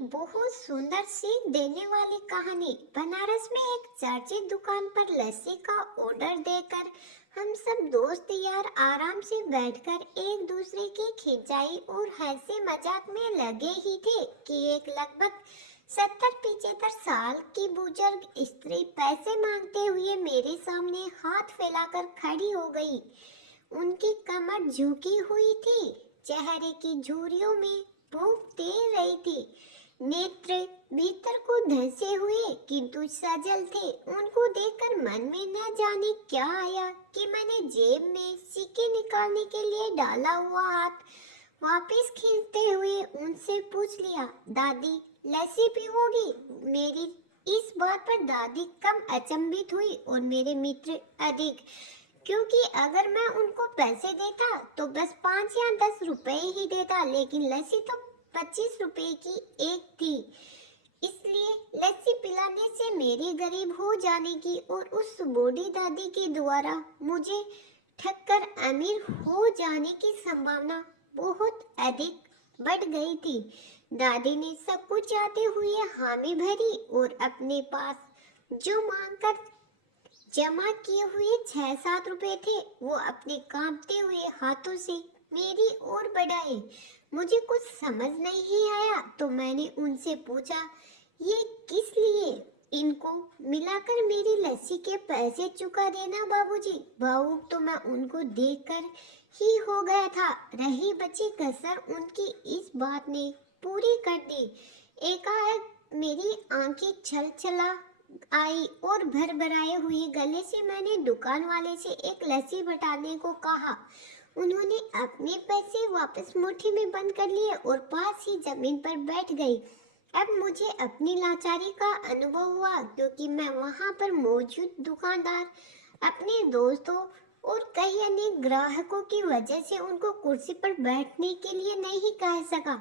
बहुत सुंदर सीख देने वाली कहानी। बनारस में एक चर्चित दुकान पर लस्सी का ऑर्डर देकर हम सब दोस्त यार आराम से बैठकर एक दूसरे की खिंचाई और हंसी मजाक में लगे ही थे कि एक लगभग 70-75 साल की बुजुर्ग स्त्री पैसे मांगते हुए मेरे सामने हाथ फैलाकर खड़ी हो गई। उनकी कमर झुकी हुई थी, चेहरे की झुर्रियों में भूख तैर रही थी, नेत्र भीतर को धंसे हुए किंतु सजल थे। उनको देखकर मन में न जाने क्या आया कि मैंने जेब में सिक्के निकालने के लिए डाला हुआ हाथ वापस खींचते हुए उनसे पूछ लिया, दादी लस्सी पीओगी? मेरी इस बात पर दादी कम अचंभित हुई और मेरे मित्र अधिक, क्योंकि अगर मैं उनको पैसे देता तो बस 5 या 10 रुपए ही देता, लेकिन लस्सी तो 25 रुपए की एक थी। इसलिए लस्सी पिलाने से मेरी गरीब हो जाने की और उस बूढ़ी दादी के द्वारा मुझे ठगकर अमीर हो जाने की संभावना बहुत अधिक बढ़ गई थी। दादी ने सब कुछ चाहते हुए हामी भरी और अपने पास जो मांगकर जमा किए हुए 6-7 रुपए थे वो अपने कांपते हुए हाथों से मेरी ओर बढ़ाए। मुझे कुछ समझ नहीं आया तो मैंने उनसे पूछा, ये किस लिए? इनको मिलाकर मेरी लस्सी के पैसे चुका देना बाबूजी। भावुक तो मैं उनको देखकर ही हो गया था। रही बची कसर उनकी इस बात ने पूरी कर दी। एकाएक मेरी आंखें छलछला आई और भरभराए हुए गले से मैंने दुकान वाले से एक लस्सी बटाने को कहा। उन्होंने अपने पैसे वापस मुट्ठी में बंद कर लिए और पास ही जमीन पर बैठ गई। अब मुझे अपनी लाचारी का अनुभव हुआ, क्योंकि मैं वहां पर मौजूद दुकानदार, अपने दोस्तों और कई अन्य ग्राहकों की वजह से उनको कुर्सी पर बैठने के लिए नहीं कह सका।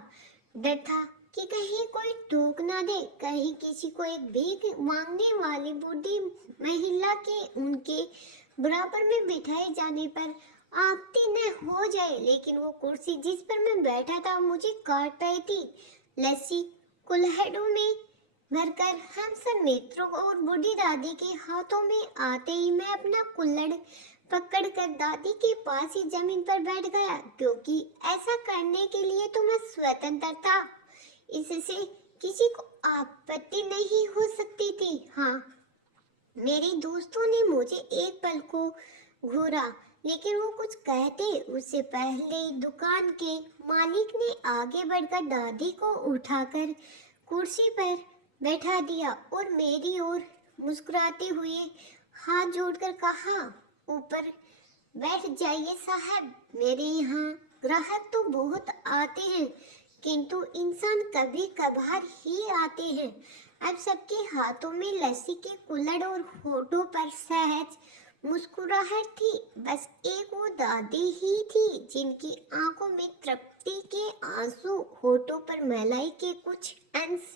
डर था कि कहीं कोई टोक ना दे, कहीं किसी को एक भीख मांगने वाली बूढ़ी महिला के उनके बराबर में बिठाए जाने पर आपत्ति न हो जाए। लेकिन वो कुर्सी जिस पर मैं बैठा था मुझे काट रही थी। लस्सी कुल्हड़ों में भरकर हम सब मित्रों और बूढ़ी दादी के हाथों में आते ही मैं अपना कुल्हड़ पकड़कर दादी के पास ही जमीन पर बैठ गया, क्योंकि ऐसा करने के लिए तो मैं स्वतंत्र था। इससे किसी को आपत्ति नहीं हो सकती थी। हाँ, मेरे दोस्तों ने मुझे एक पल को घूरा, लेकिन वो कुछ कहते उससे पहले दुकान के मालिक ने आगे बढ़कर दादी को उठाकर कुर्सी पर बैठा दिया और मेरी ओर मुस्कुराते हुए हाथ जोड़कर कहा, ऊपर बैठ जाइए साहब। मेरे यहाँ ग्राहक तो बहुत आते हैं, किंतु इंसान कभी कभार ही आते हैं। अब सबके हाथों में लस्सी के कुल्हड़ और होठों पर सहज मुस्कुराहट थी। बस एक वो दादी ही थी जिनकी आंखों में तृप्ति के आंसू, होठों पर मलाई के कुछ अंश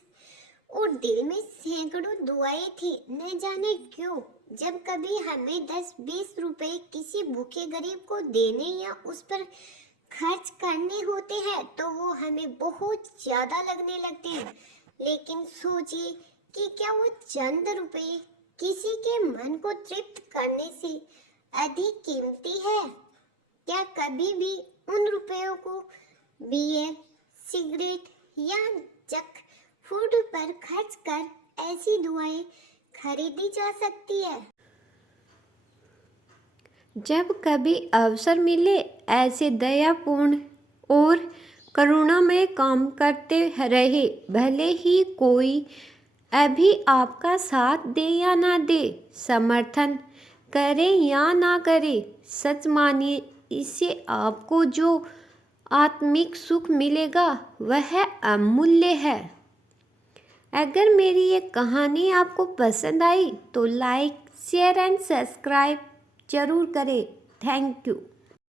और दिल में सैकड़ों दुआएं थी। न जाने क्यों जब कभी हमें 10-20 रुपए किसी भूखे गरीब को देने या उस पर खर्च करने होते हैं तो वो हमें बहुत ज्यादा लगने लगते हैं। लेकिन सोचिए कि क्या वो चंद रुपए किसी के मन को तृप्त करने से अधिक कीमती है? क्या कभी भी उन रुपयों को बियर, सिगरेट या जंक फूड पर खर्च कर ऐसी दुआएं खरीदी जा सकती है? जब कभी अवसर मिले ऐसे दयापूर्ण और करुणामय काम करते रहे, भले ही कोई अभी आपका साथ दे या ना दे, समर्थन करे या ना करे। सच मानिए, इससे आपको जो आत्मिक सुख मिलेगा वह अमूल्य है। अगर मेरी ये कहानी आपको पसंद आई तो लाइक, शेयर एंड सब्सक्राइब जरूर करें। Thank you.